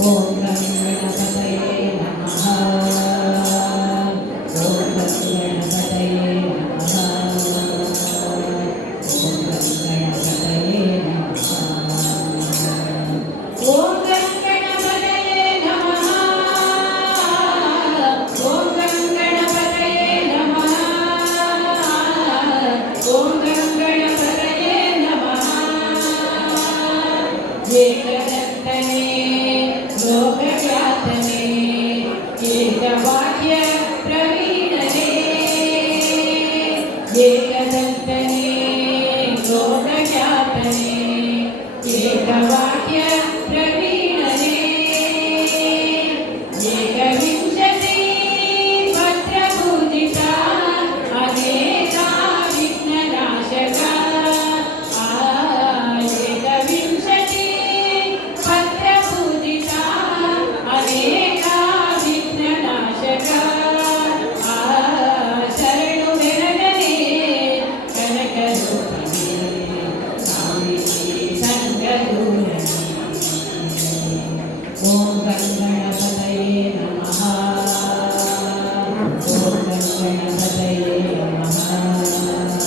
agora. Hare Hare Oh, my God.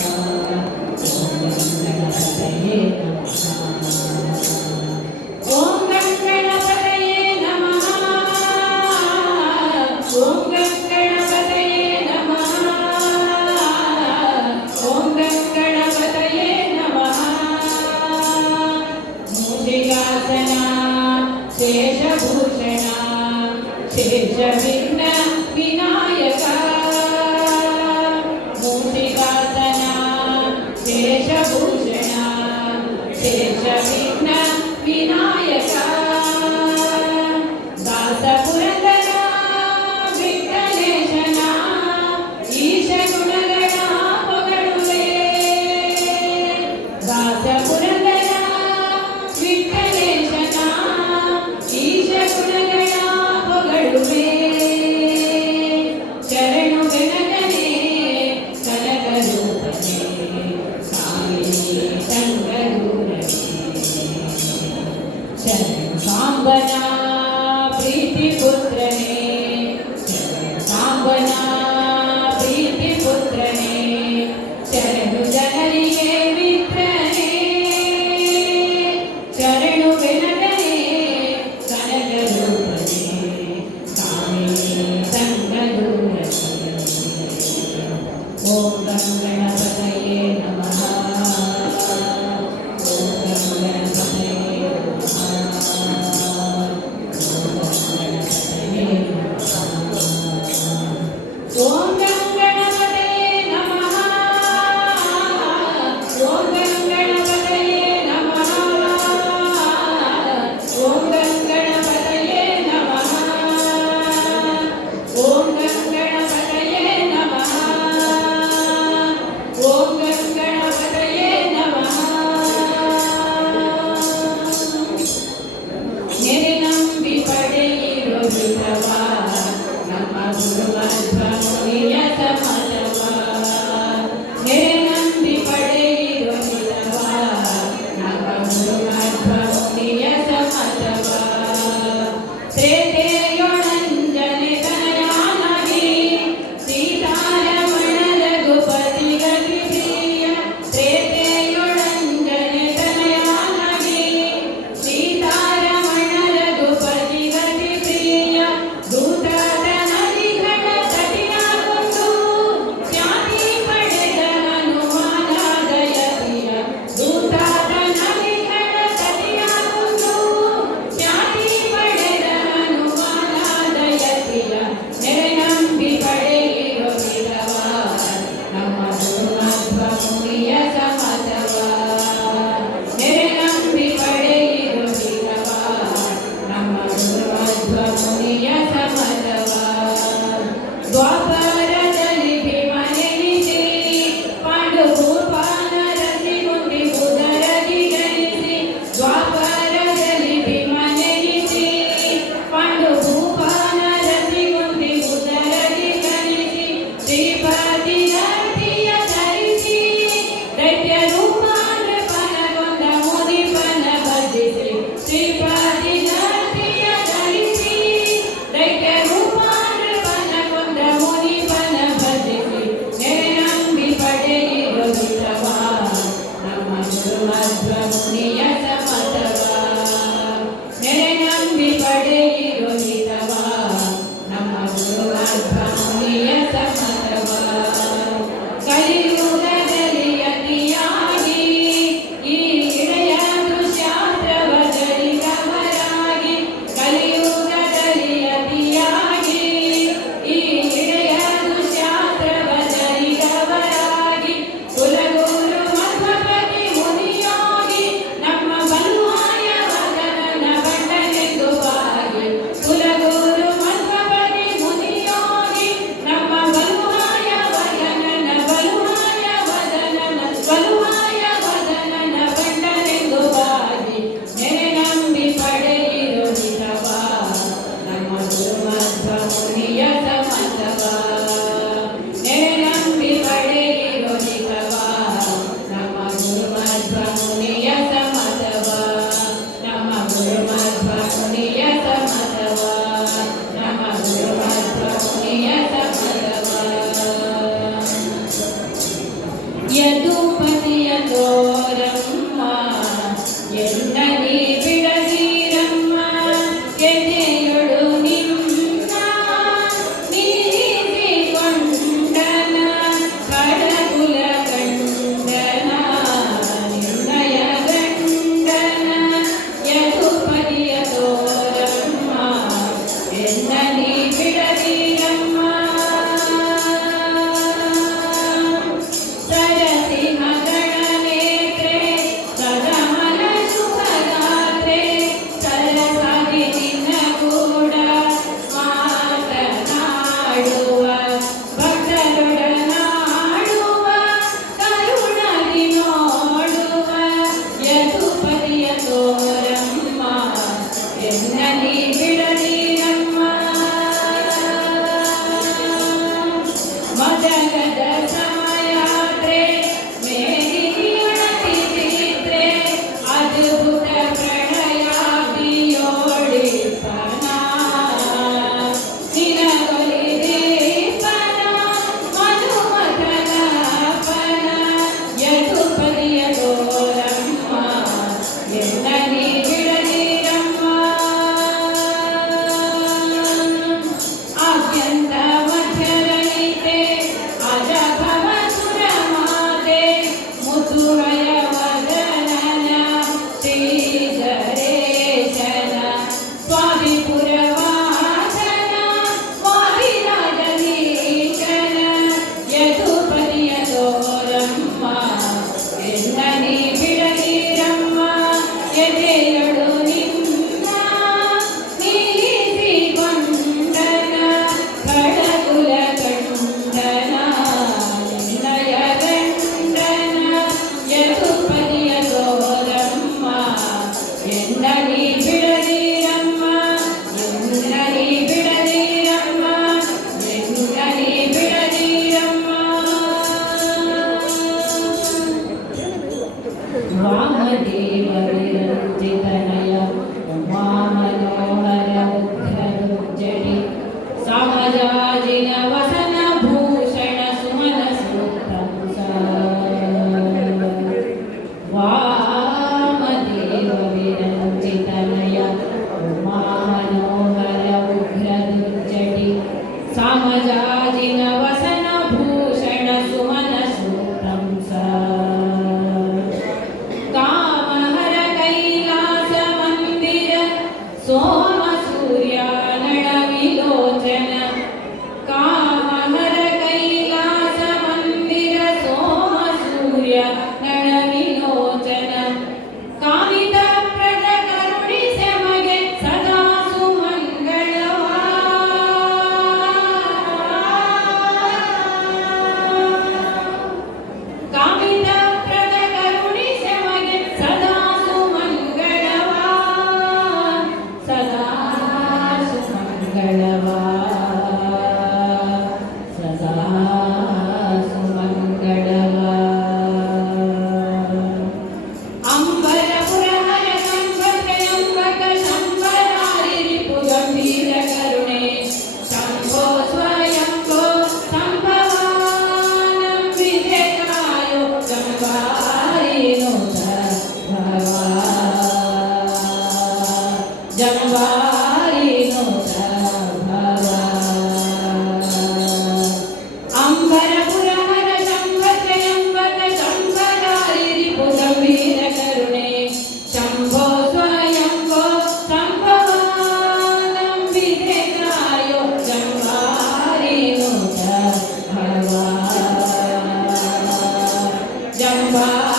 Bye.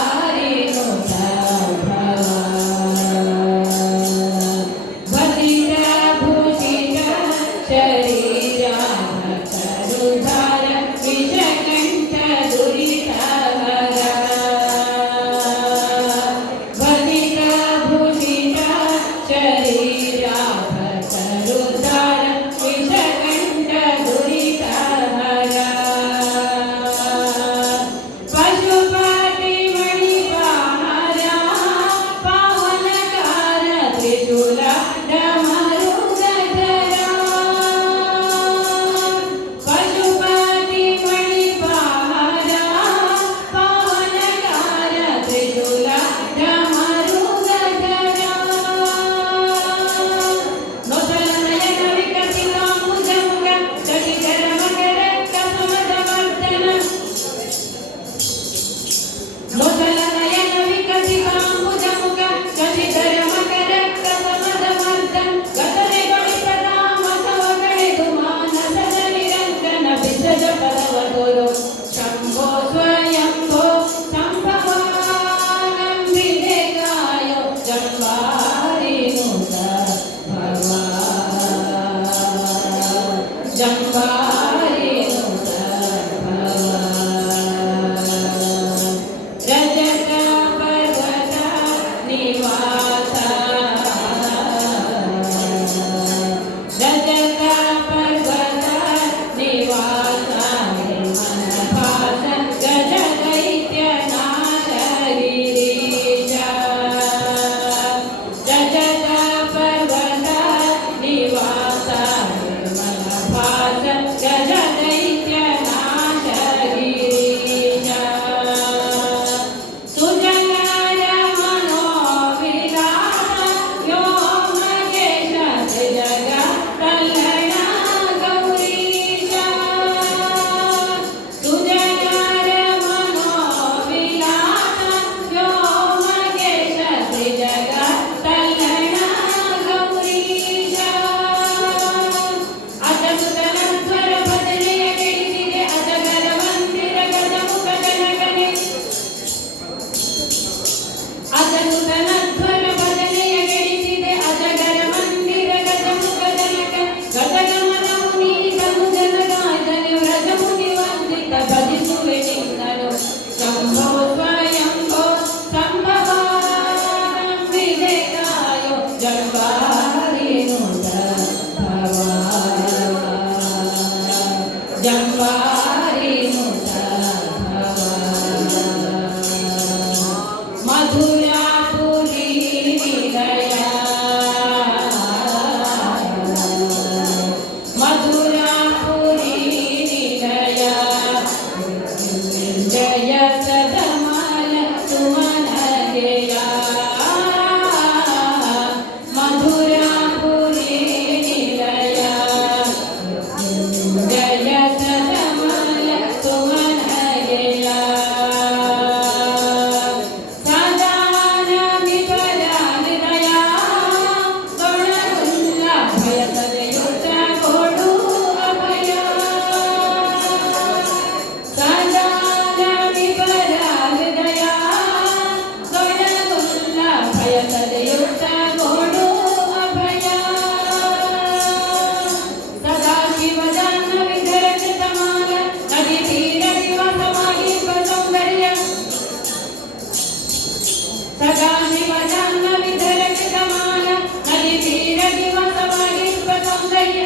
ಸದಾ ಶಿವಜಾನ ವಿಧರಕ ಸಮಾನ ನದಿ ತೀರ ನಿವಾಸವಾಗಿ ಸೌಂದರ್ಯ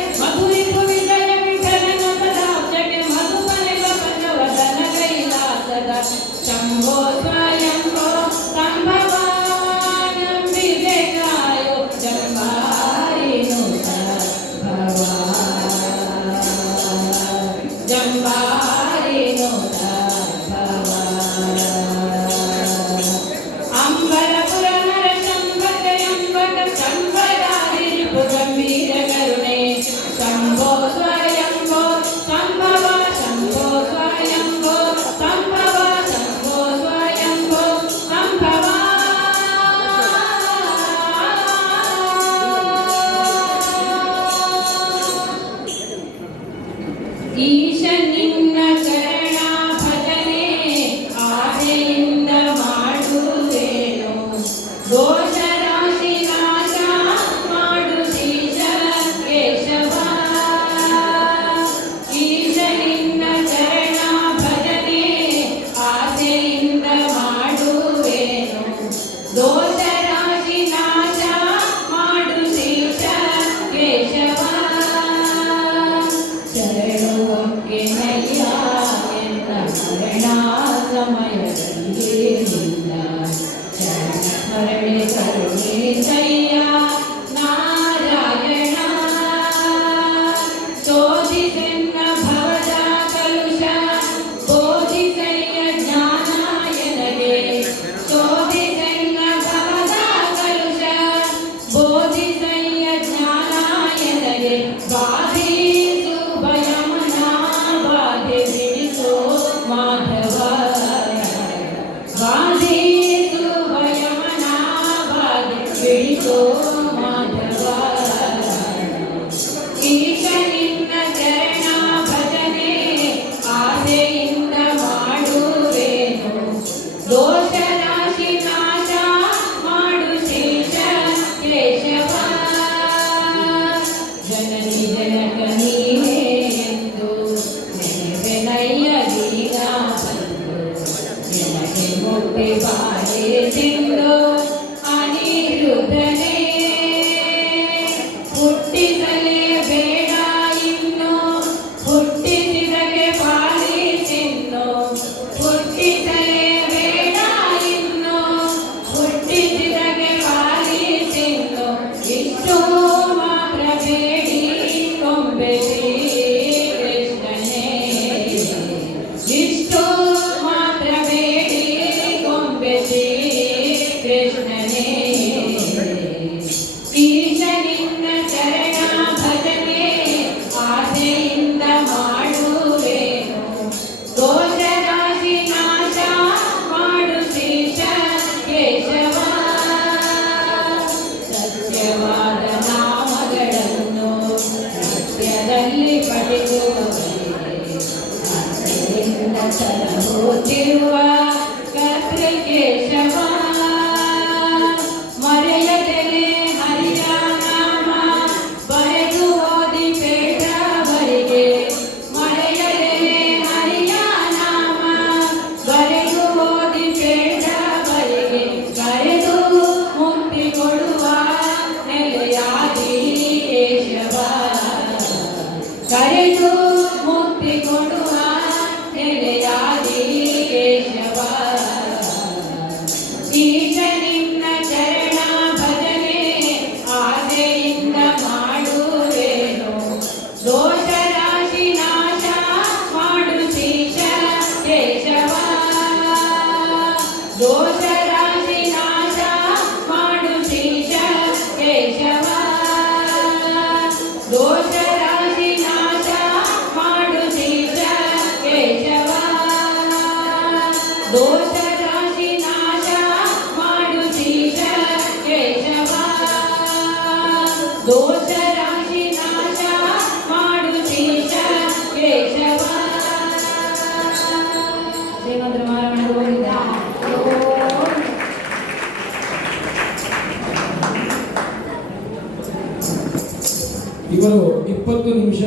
ಇಪ್ಪತ್ತು ನಿಮಿಷ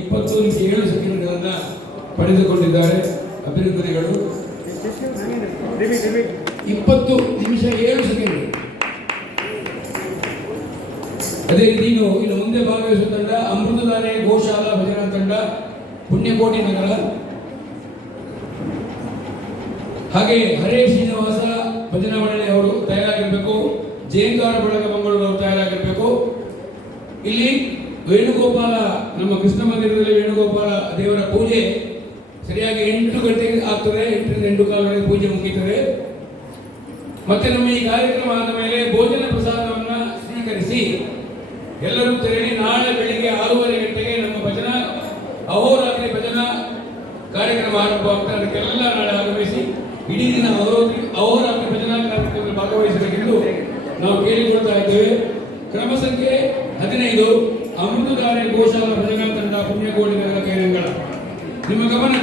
ಇಪ್ಪತ್ತು ನಿಮಿಷ ಏಳು ಸೆಕೆಂಡ್ಗಳನ್ನ ಪಡೆದುಕೊಂಡಿದ್ದಾರೆ ಅಭಿನಂದನೆಗಳು. ಇಪ್ಪತ್ತು ನಿಮಿಷ ಏಳು ಸೆಕೆಂಡ್. ಅದೇ ರೀತಿ ಇನ್ನು ಇನ್ನು ಮುಂದೆ ಭಾಗವಹಿಸುವ ತಂಡ ಅಮೃತದಾನೆ ಗೋಶಾಲಾ ಭಜನಾ ತಂಡ, ಪುಣ್ಯಕೋಟಿ ನಗರ. ಹಾಗೆ ಹರೇ ಶ್ರೀನಿವಾಸ ಭಜನಾ ಮಂಡಳಿ ಅವರು ತಯಾರಾಗಿರಬೇಕು. ಜಯಂಕಾರ ಬಳಗ ಮಂಗಳೂರು ಅವರು ತಯಾರಾಗಿರಬೇಕು ಇಲ್ಲಿ ವೇಣುಗೋಪಾಲ, ನಮ್ಮ ಕೃಷ್ಣ ಮಂದಿರದಲ್ಲಿ ವೇಣುಗೋಪಾಲ ದೇವರ ಪೂಜೆ ಸರಿಯಾಗಿ ಎಂಟು ಗಂಟೆಗೆ ಆಗ್ತದೆ, ಎಂಟರಿಂದ ಎಂಟು ಕಾಲವರೆಗೆ ಪೂಜೆ ಮುಗಿಯುತ್ತದೆ ಮತ್ತೆ ನಮ್ಮ ಈ ಕಾರ್ಯಕ್ರಮ ಆದ ಮೇಲೆ ಭೋಜನ ಪ್ರಸಾದವನ್ನು ಸ್ವೀಕರಿಸಿ ಎಲ್ಲರೂ ತೆರಳಿ ನಾಳೆ ಬೆಳಿಗ್ಗೆ ಆರೂವರೆ ಗಂಟೆಗೆ ನಮ್ಮ ಭಜನಾ, ಅಹೋರಾತ್ರಿ ಭಜನಾ ಕಾರ್ಯಕ್ರಮ ಆರಂಭ ಆಗ್ತಾ ಅದಕ್ಕೆಲ್ಲ ನಾಳೆ ಆಗಮಿಸಿ ಇಡೀ ದಿನ ಅಹೋರಾತ್ರಿ ಅಹೋರಾತ್ರಿ ಭಜನಾ ಕಾರ್ಯಕ್ರಮದಲ್ಲಿ ಭಾಗವಹಿಸಬೇಕೆಂದು ನಾವು ಕೇಳಿಕೊಳ್ತಾ ಇದ್ದೇವೆ. ಕ್ರಮ ಸಂಖ್ಯೆ ಹದಿನೈದು. ಅಮೃತಧಾರೆ ಗೋಶಾಲ ಭಜನಾ ತಂಡ ಪುಣ್ಯಕೋಟಿ ನಗರ ನಿಮ್ಮ ಗಮನಕ್ಕೆ